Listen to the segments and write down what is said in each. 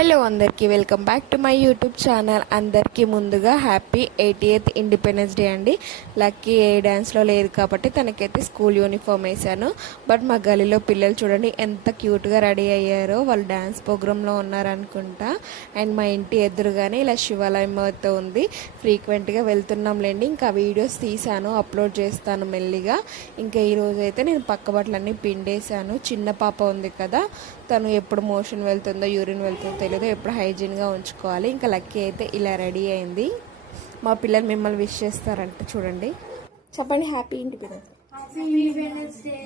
Hello అందరికీ welcome back to my YouTube channel. అందరికీ ముందుగా హ్యాపీ 80th ఇండిపెండెన్స్ డే అండి. లక్కీ ఏ డ్యాన్స్లో లేదు కాబట్టి తనకైతే స్కూల్ యూనిఫామ్ వేశాను. బట్ మా గలీలో పిల్లలు చూడండి ఎంత క్యూట్గా రెడీ అయ్యారో. వాళ్ళు డ్యాన్స్ ప్రోగ్రాంలో ఉన్నారనుకుంటా. అండ్ మా ఇంటి ఎదురుగానే ఇలా శివాలయం అయితే ఉంది. ఫ్రీక్వెంట్గా వెళ్తున్నాంలేండి. ఇంకా వీడియోస్ తీశాను, అప్లోడ్ చేస్తాను మెల్లిగా. ఇంకా ఈరోజు అయితే నేను పక్క బట్టలన్నీ పిండేశాను. చిన్న పాప ఉంది కదా, తను ఎప్పుడు మోషన్ వెళ్తుందో యూరిన్ వెళ్తుందో తెలియదు, ఎప్పుడు హైజీన్గా ఉంచుకోవాలి. ఇంకా లక్కీ అయితే ఇలా రెడీ అయింది. మా పిల్లలు మిమ్మల్ని విష్ చేస్తారంట, చూడండి. చెప్పండి, happy Independence Day.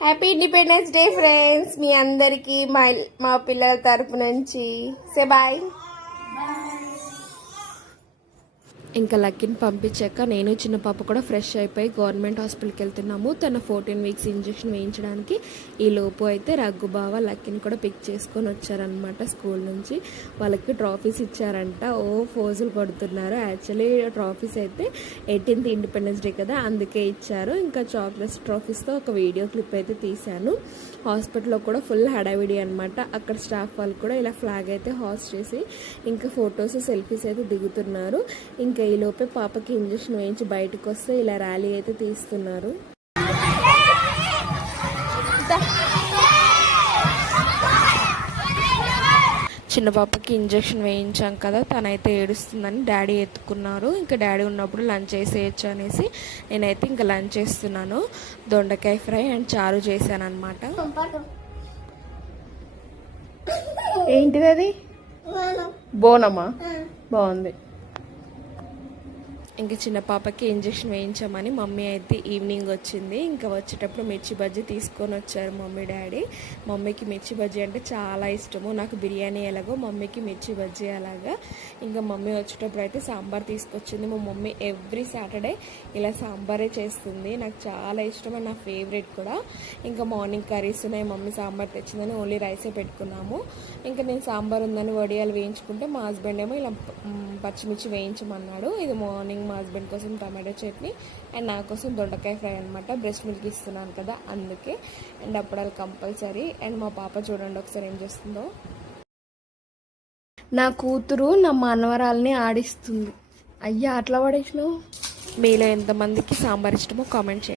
Happy Independence Day friends, మీ అందరికీ మా పిల్లల తరపు నుంచి సే బాయ్. ఇంకా లక్కీని పంపించాక నేను చిన్న పాప కూడా ఫ్రెష్ అయిపోయి గవర్నమెంట్ హాస్పిటల్కి వెళ్తున్నాము. తన 14 వీక్స్ ఇంజెక్షన్ వేయించడానికి. ఈ లోపు అయితే రఘు బావ లక్కీని కూడా పిక్ చేసుకొని వచ్చారనమాట స్కూల్ నుంచి. వాళ్ళకి ట్రాఫీస్ ఇచ్చారంట. ఫోజులు కొడుతున్నారు. యాక్చువల్లీ ట్రాఫీస్ అయితే 18th ఇండిపెండెన్స్ డే కదా, అందుకే ఇచ్చారు. ఇంకా చాక్లెట్స్ ట్రాఫీస్తో ఒక వీడియో క్లిప్ అయితే తీశాను. హాస్పిటల్లో కూడా ఫుల్ హడావిడి అనమాట. అక్కడ స్టాఫ్ వాళ్ళు కూడా ఇలా ఫ్లాగ్ అయితే హాస్ట్ చేసి ఇంకా ఫొటోస్ సెల్ఫీస్ అయితే దిగుతున్నారు. ఇంకా ఈలోపే పాపకి ఇంజెక్షన్ వేయించి బయటకు వస్తే ఇలా ర్యాలీ అయితే తీస్తున్నారు. చిన్న పాపకి ఇంజెక్షన్ వేయించాం కదా, తనైతే ఏడుస్తుందని డాడీ ఎత్తుకున్నారు. ఇంకా డాడీ ఉన్నప్పుడు లంచ్ చేసేయచ్చు అనేసి నేనైతే ఇంకా లంచ్ చేస్తున్నాను. దొండకాయ ఫ్రై అండ్ చారు చేశాను అనమాట. ఏంటిది అది? బోనమా? బాగుంది. ఇంకా చిన్న పాపకి ఇంజెక్షన్ వేయించామని మమ్మీ అయితే ఈవినింగ్ వచ్చింది. ఇంకా వచ్చేటప్పుడు మిర్చి బజ్జీ తీసుకొని వచ్చారు మమ్మీ డాడీ. మమ్మీకి మిర్చి బజ్జీ అంటే చాలా ఇష్టము. నాకు బిర్యానీ ఎలాగో మమ్మీకి మిర్చి బజ్జీ అలాగా. ఇంకా మమ్మీ వచ్చేటప్పుడు అయితే సాంబార్ తీసుకొచ్చింది. మా మమ్మీ ఎవ్రీ సాటర్డే ఇలా సాంబారే చేస్తుంది. నాకు చాలా ఇష్టం అండ్ నా ఫేవరెట్ కూడా. ఇంకా మార్నింగ్ కర్రీస్ ఉన్నాయి, మమ్మీ సాంబార్ తెచ్చిందని ఓన్లీ రైసే పెట్టుకున్నాము. ఇంకా నేను సాంబార్ ఉందని వడియాలు వేయించుకుంటే మా హస్బెండ్ ఏమో ఇలా పచ్చిమిర్చి వేయించమన్నాడు. ఇది మార్నింగ్ మా హస్బెండ్ కోసం టమాటో చట్నీ అండ్ నా కోసం దొండకాయ ఫ్రై అనమాట. బ్రెస్ట్ మిల్క్ ఇస్తున్నాను కదా అందుకే. And అప్పుడాలు compulsory. అండ్ మా పాప చూడండి ఒకసారి ఏం చేస్తుందో. నా కూతురు నా మనవరాల్ని ఆడిస్తుంది. అయ్యా అట్లా పడేసినావు. మీలో ఎంతమందికి సాంబార్ ఇష్టమో కామెంట్ చేయండి.